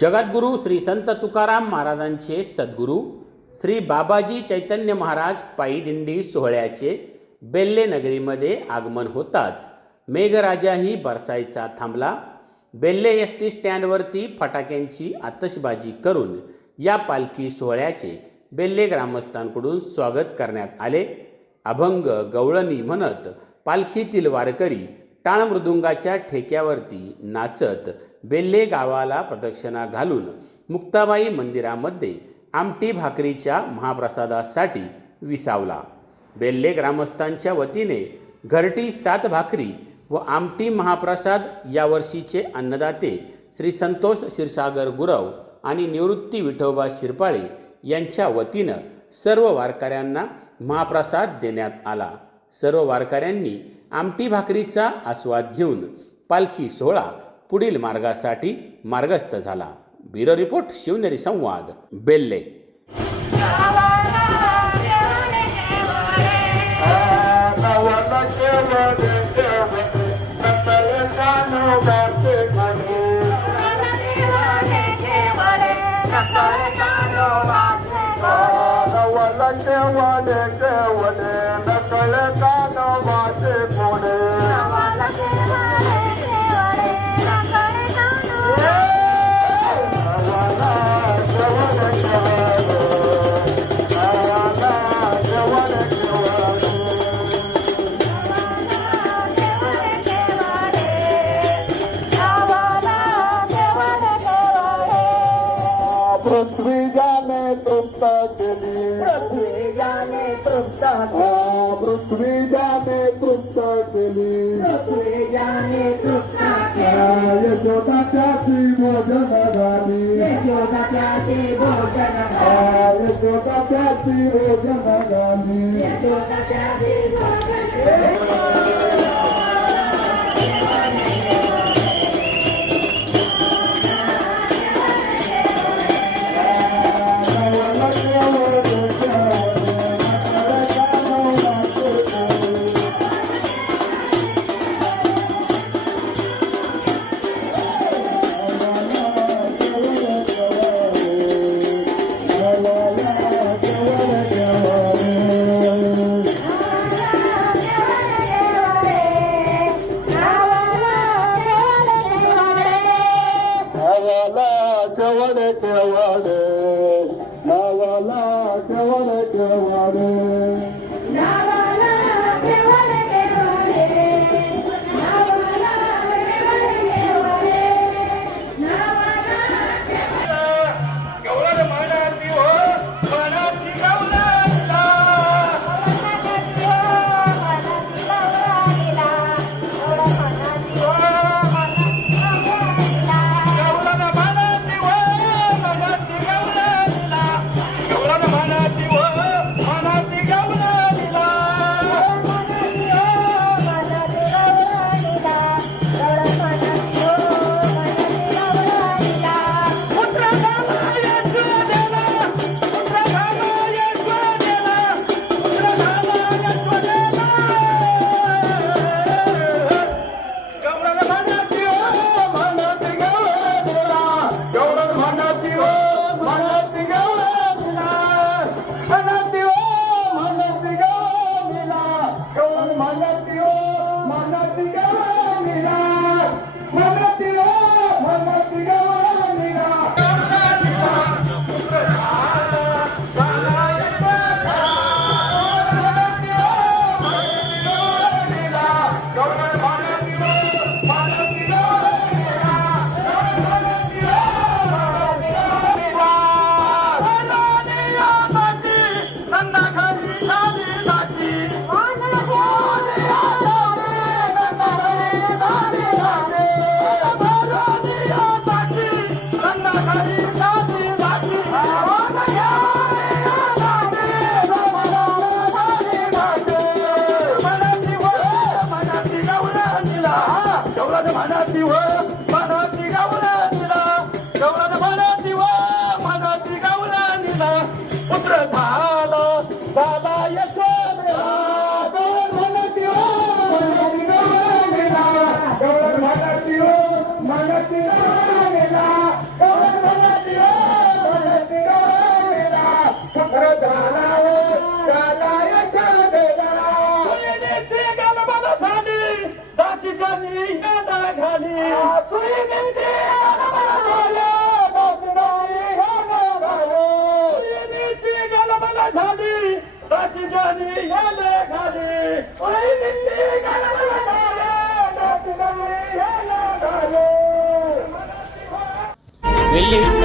जगद्गुरु श्री संत तुकाराम महाराजांचे सद्गुरू श्री बाबाजी चैतन्य महाराज पायी दिंडी सोहळ्याचे बेल्ले नगरीमध्ये आगमन होताच मेघराजाही बरसायचा थांबला. बेल्ले एसटी स्टँडवरती फटाक्यांची आतषबाजी करून या पालखी सोहळ्याचे बेल्ले ग्रामस्थांकडून स्वागत करण्यात आले. अभंग गवळणी म्हणत पालखीतील वारकरी टाळमृदुंगाच्या ठेक्यावरती नाचत बेल्ले गावाला प्रदक्षिणा घालून मुक्ताबाई मंदिरामध्ये आमटी भाकरीच्या महाप्रसादासाठी विसावला. बेल्ले ग्रामस्थांच्या वतीने घरटी 7 भाकरी व आमटी महाप्रसाद यावर्षीचे अन्नदाते श्री संतोष क्षीरसागर गुरव आणि निवृत्ती विठोबा शिरपाळे यांच्या वतीनं सर्व वारकऱ्यांना महाप्रसाद देण्यात आला. सर्व वारकऱ्यांनी आमटी भाकरीचा आस्वाद घेऊन पालखी सोहळा पुढील मार्गासाठी मार्गस्थ झाला. ब्युरो रिपोर्ट शिवनेरी संवाद बेल्ले. पृथ्वी जाने तृप्त केली, पृथ्वी जाने तृप्त केली, पृथ्वी जाने तृप्त केली, पृथ्वी जाने तृप्त केली. यशोदाची भोजन झाली, यशोदाची भोजन झाली, यशोदाची भोजन झाली, यशोदाची भोजन जय